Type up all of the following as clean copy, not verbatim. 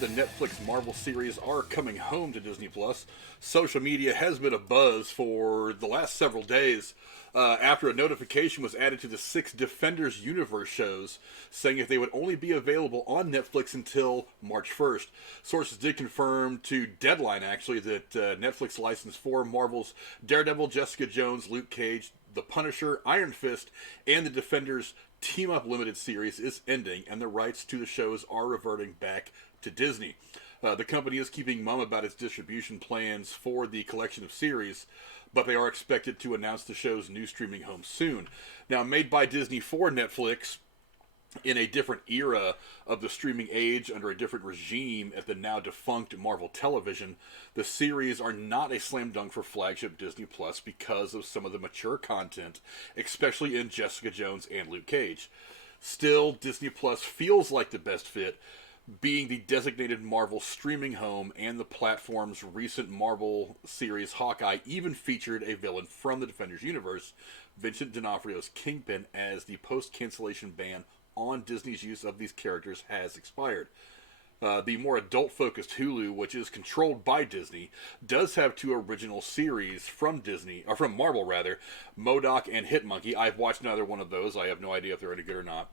the Netflix Marvel series are coming home to Disney Plus, social media has been abuzz for the last several days after a notification was added to the 6 Defenders Universe shows, saying if they would only be available on Netflix until March 1st. Sources did confirm to Deadline, actually, that Netflix licensed 4 Marvel's Daredevil, Jessica Jones, Luke Cage, The Punisher, Iron Fist, and the Defenders Team Up Limited series is ending, and the rights to the shows are reverting back to Disney. The company is keeping mum about its distribution plans for the collection of series, but they are expected to announce the show's new streaming home soon. Now, made by Disney for Netflix, in a different era of the streaming age under a different regime at the now defunct Marvel Television, the series are not a slam dunk for flagship Disney Plus because of some of the mature content, especially in Jessica Jones and Luke Cage. Still, Disney Plus feels like the best fit, being the designated Marvel streaming home, and the platform's recent Marvel series Hawkeye even featured a villain from the Defenders universe, Vincent D'Onofrio's Kingpin, as the post-cancellation ban on Disney's use of these characters has expired. The more adult-focused Hulu, which is controlled by Disney, does have 2 original series from Disney, or from Marvel rather, MODOK and Hitmonkey. I've watched neither one of those. I have no idea if they're any good or not.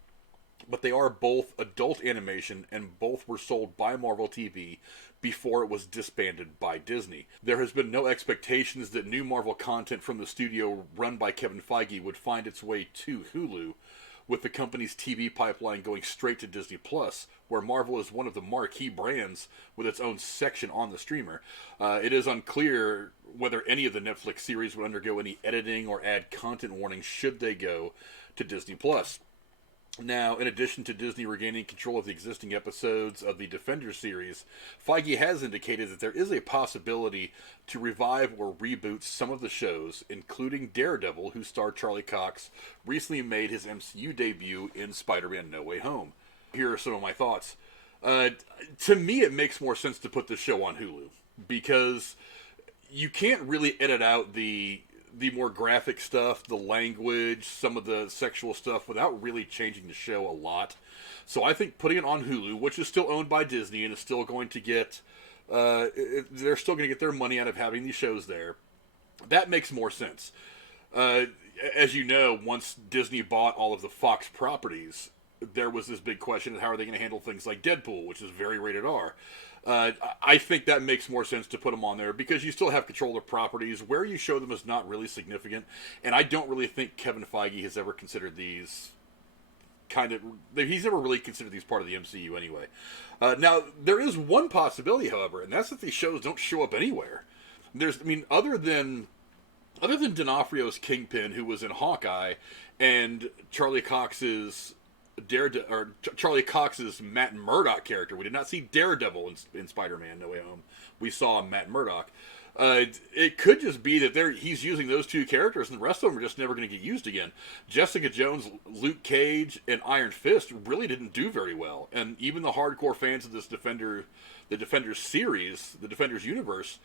But they are both adult animation, and both were sold by Marvel TV before it was disbanded by Disney. There has been no expectations that new Marvel content from the studio run by Kevin Feige would find its way to Hulu, with the company's TV pipeline going straight to Disney Plus, where Marvel is one of the marquee brands with its own section on the streamer. It is unclear whether any of the Netflix series would undergo any editing or add content warnings should they go to Disney Plus. Now, in addition to Disney regaining control of the existing episodes of the Defenders series, Feige has indicated that there is a possibility to revive or reboot some of the shows, including Daredevil, whose star Charlie Cox recently made his MCU debut in Spider-Man No Way Home. Here are some of my thoughts. To me, it makes more sense to put the show on Hulu, because you can't really edit out the more graphic stuff, the language, some of the sexual stuff, without really changing the show a lot. So I think putting it on Hulu, which is still owned by Disney and is still going to get, they're still going to get their money out of having these shows there, that makes more sense. As you know, once Disney bought all of the Fox properties, there was this big question of how are they going to handle things like Deadpool, which is very rated R. I think that makes more sense to put them on there because you still have control of the properties. Where you show them is not really significant, and I don't really think Kevin Feige has ever considered these he's never really considered these part of the MCU anyway. Now, there is one possibility, however, and that's that these shows don't show up anywhere. Other than D'Onofrio's Kingpin, who was in Hawkeye, and Charlie Cox's Charlie Cox's Matt Murdock character. We did not see Daredevil in Spider-Man No Way Home. We saw Matt Murdock. It could just be that he's using those 2 characters, and the rest of them are just never going to get used again. Jessica Jones, Luke Cage, and Iron Fist really didn't do very well, and even the hardcore fans of the Defenders series, the Defenders universe,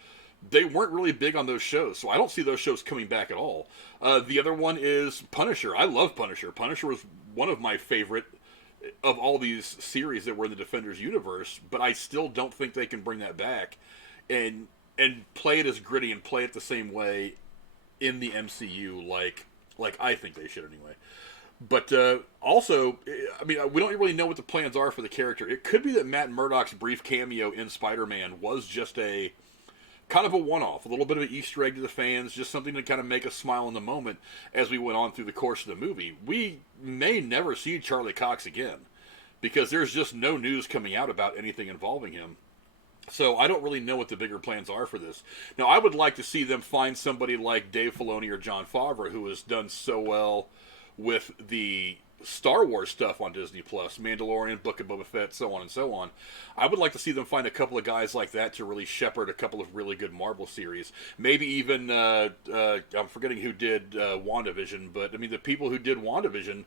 they weren't really big on those shows, so I don't see those shows coming back at all. The other one is Punisher. I love Punisher. Punisher was one of my favorite of all these series that were in the Defenders universe, but I still don't think they can bring that back and play it as gritty and play it the same way in the MCU like I think they should anyway. But also, we don't really know what the plans are for the character. It could be that Matt Murdock's brief cameo in Spider-Man was just a kind of a one-off, a little bit of an Easter egg to the fans, just something to kind of make us smile in the moment as we went on through the course of the movie. We may never see Charlie Cox again, because there's just no news coming out about anything involving him. So I don't really know what the bigger plans are for this. Now, I would like to see them find somebody like Dave Filoni or Jon Favreau, who has done so well with the Star Wars stuff on Disney Plus, Mandalorian, Book of Boba Fett, so on and so on. I would like to see them find a couple of guys like that to really shepherd a couple of really good Marvel series. Maybe even, I'm forgetting who did WandaVision, but the people who did WandaVision,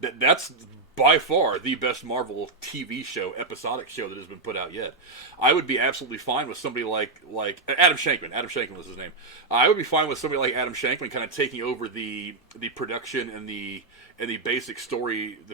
that's by far the best Marvel TV show, episodic show that has been put out yet. I would be absolutely fine with somebody like Adam Shankman. Adam Shankman was his name. I would be fine with somebody like Adam Shankman kind of taking over the production and the basic story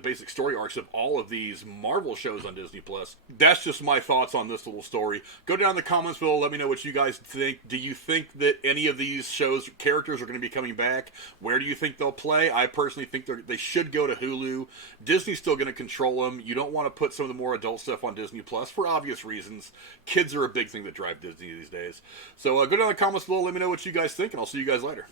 basic story arcs of all of these Marvel shows on Disney Plus. That's just my thoughts on this little story. Go down in the comments below, let me know what you guys think. Do you think that any of these shows characters are going to be coming back? Where do you think they'll play? I personally think they should go to Hulu. Disney's still going to control them. You don't want to put some of the more adult stuff on Disney Plus for obvious reasons. Kids are a big thing that drive Disney these days. So go down in the comments below, let me know what you guys think, and I'll see you guys later.